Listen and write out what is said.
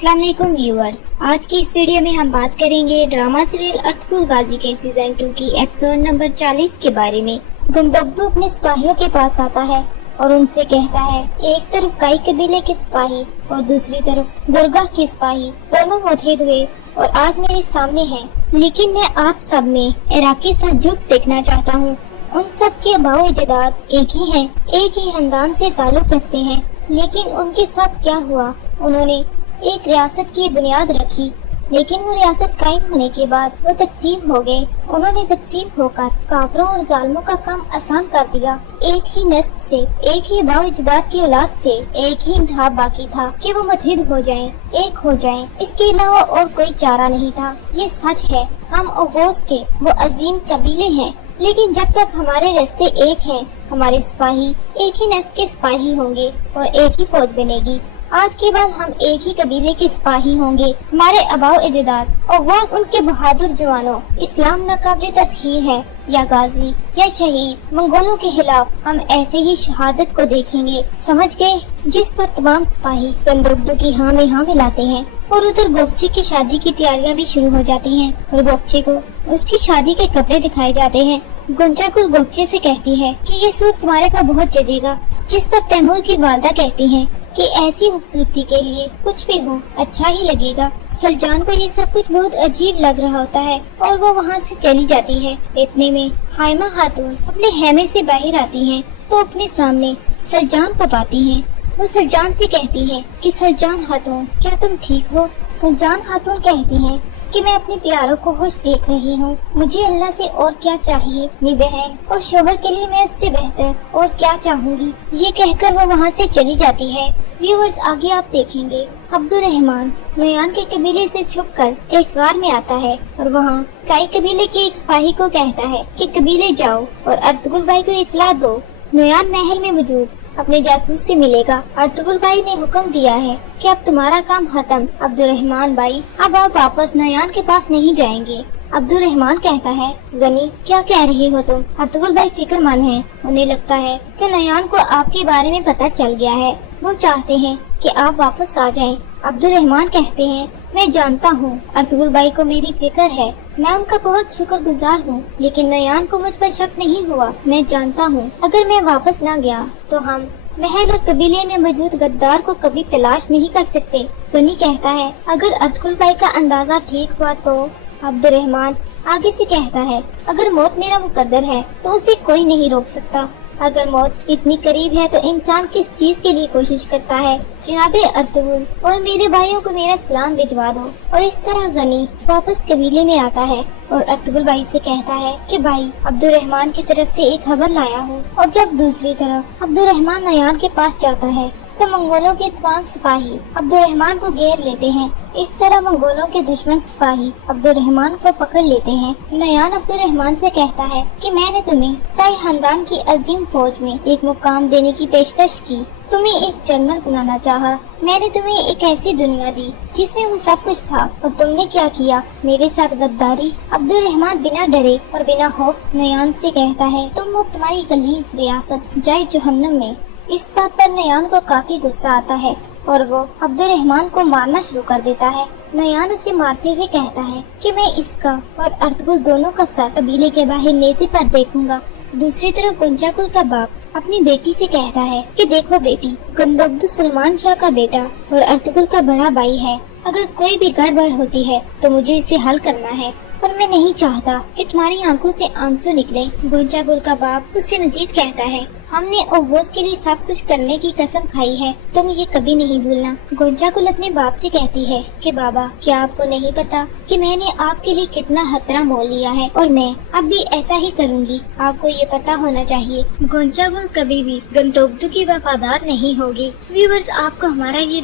अस्सलाम वालेकुम व्यूअर्स, आज की इस वीडियो में हम बात करेंगे ड्रामा सीरियल अर्थकुल गाजी के सीजन 2 की एपिसोड नंबर 40 के बारे में। गंदगदू अपने सिपाहियों के पास आता है और उनसे कहता है, एक तरफ काई कबीले के सिपाही और दूसरी तरफ दुर्गा के सिपाही दोनों मुतहिद हुए और आज मेरे सामने हैं, लेकिन मैं आप सब में इराकी सल्जूक देखना चाहता हूँ। उन सब के अबाओ अजदाद एक ही हैं, एक ही खानदान से ताल्लुक रखते हैं, लेकिन उनके साथ क्या हुआ? उन्होंने एक रियासत की बुनियाद रखी, लेकिन वो रियासत कायम होने के बाद वो तकसीम हो गए। उन्होंने तकसीम होकर काफरों और जालिमों का काम आसान कर दिया। एक ही नस्ब से, एक ही अबाओ अजदाद की औलाद से एक ही इंतखाब बाकी था कि वो मुतहिद हो जाएं, एक हो जाएं। इसके अलावा और कोई चारा नहीं था। ये सच है, हम ओगोस के वो अजीम कबीले हैं, लेकिन जब तक हमारे रास्ते एक हैं, हमारे सिपाही एक ही नस्ब के सिपाही होंगे और एक ही फौज बनेगी। आज के बाद हम एक ही कबीले के सिपाही होंगे। हमारे अबाओ अजदाद और वो उनके बहादुर जवानों, इस्लाम नाकाबिल तस्खीर है या गाजी या शहीद, मंगोलों के खिलाफ हम ऐसे ही शहादत को देखेंगे। समझ गए? जिस पर तमाम सिपाही गंदगदू की हाँ में हाँ मिलाते हैं और उधर गोपचे की शादी की तैयारियां भी शुरू हो जाती हैं और गोपचे को उसकी शादी के कपड़े दिखाए जाते हैं। गुंजाकुल गोपचे से कहती है कि ये सूट तुम्हारे पर बहुत जचेगा, जिस पर तैमूर की वालदा कहती हैं कि ऐसी खूबसूरती के लिए कुछ भी हो अच्छा ही लगेगा। सलजान को ये सब कुछ बहुत अजीब लग रहा होता है और वो वहाँ से चली जाती है। इतने में हाइमा खातून अपने हैमे से बाहर आती हैं तो अपने सामने सलजान को पाती हैं। वो सलजान से कहती है कि सलजान खातून, क्या तुम ठीक हो? सलजान खातून कहती हैं कि मैं अपने प्यारों को खुश देख रही हूँ, मुझे अल्लाह से और क्या चाहिए? अपनी बहन और शोहर के लिए मैं उससे बेहतर और क्या चाहूँगी? ये कहकर वो वहाँ से चली जाती है। व्यूअर्स, आगे आप देखेंगे अब्दुर्रहमान नयान के कबीले से छुपकर एक गार में आता है और वहाँ काई कबीले के एक सिपाही को कहता है कि कबीले जाओ और अर्तुगरुल भाई को इत्तला दो। नयान महल में मौजूद अपने जासूस से मिलेगा। अर्तुगरुल भाई ने हुक्म दिया है कि अब तुम्हारा काम खत्म। अब्दुर्रहमान भाई, अब आप वापस नयान के पास नहीं जाएंगे। अब्दुर्रहमान कहता है, गनी क्या कह रही हो तुम? अर्तुगरुल भाई फिक्रमंद हैं। उन्हें लगता है कि नयान को आपके बारे में पता चल गया है। वो चाहते हैं कि आप वापस आ जाएं। अब्दुर्रहमान कहते हैं, मैं जानता हूँ अर्तुगरुल भाई को मेरी फिक्र है, मैं उनका बहुत शुक्रगुजार हूँ, लेकिन नयान को मुझ पर शक नहीं हुआ। मैं जानता हूँ अगर मैं वापस न गया तो हम महल और कबीले में मौजूद गद्दार को कभी तलाश नहीं कर सकते। गनी कहता है, अगर अर्तुगरुल भाई का अंदाजा ठीक हुआ तो? अब्दुर्रहमान आगे से कहता है, अगर मौत मेरा मुकद्दर है तो उसे कोई नहीं रोक सकता। अगर मौत इतनी करीब है तो इंसान किस चीज के लिए कोशिश करता है? जनाबे अर्तुगरुल और मेरे भाइयों को मेरा सलाम भिजवा दो। और इस तरह गनी वापस कबीले में आता है और अर्तुगरुल भाई से कहता है कि भाई, अब्दुर्रहमान की तरफ से एक खबर लाया हूँ। और जब दूसरी तरफ अब्दुर्रहमान नयान के पास जाता है तो मंगोलों के तमाम सिपाही अब्दुर्रहमान को घेर लेते हैं। इस तरह मंगोलों के दुश्मन सिपाही अब्दुर्रहमान को पकड़ लेते हैं। नयान अब्दुर्रहमान से कहता है कि मैंने तुम्हें ताई खानदान की अजीम फौज में एक मुकाम देने की पेशकश की, तुम्हें एक जनरल बनाना चाहा, मैंने तुम्हें एक ऐसी दुनिया दी जिसमें वो सब कुछ था, और तुमने क्या किया? मेरे साथ गद्दारी। अब्दुर्रहमान बिना डरे और बिना खौफ नयान से कहता है, तुम और तुम्हारी गलीज रियासत जाए जहन्नम में। इस बात पर नयान को काफी गुस्सा आता है और वो अब्दुर्रहमान को मारना शुरू कर देता है। नयान उसे मारते हुए कहता है कि मैं इसका और अर्तुगरुल दोनों का सर कबीले के बाहर नेज़े पर देखूंगा। दूसरी तरफ गुंजाकुल का बाप अपनी बेटी से कहता है कि देखो बेटी, गंदगदू सुलेमान शाह का बेटा और अर्तुगरुल का बड़ा भाई है। अगर कोई भी गड़बड़ होती है तो मुझे इसे हल करना है और मैं नहीं चाहता कि तुम्हारी आंखों से आंसू निकले। गुंजाकुल का बाप उससे मजीद कहता है, हमने ओगोस के लिए सब कुछ करने की कसम खाई है, तुम ये कभी नहीं भूलना। गुंजाकुल अपने बाप से कहती है कि बाबा, क्या आपको नहीं पता कि मैंने आपके लिए कितना खतरा मोल लिया है और मैं अब भी ऐसा ही करूँगी, आपको ये पता होना चाहिए। गुंजाकुल कभी भी गंदगदू की वफादार नहीं होगी। व्यूअर्स, आपको हमारा ये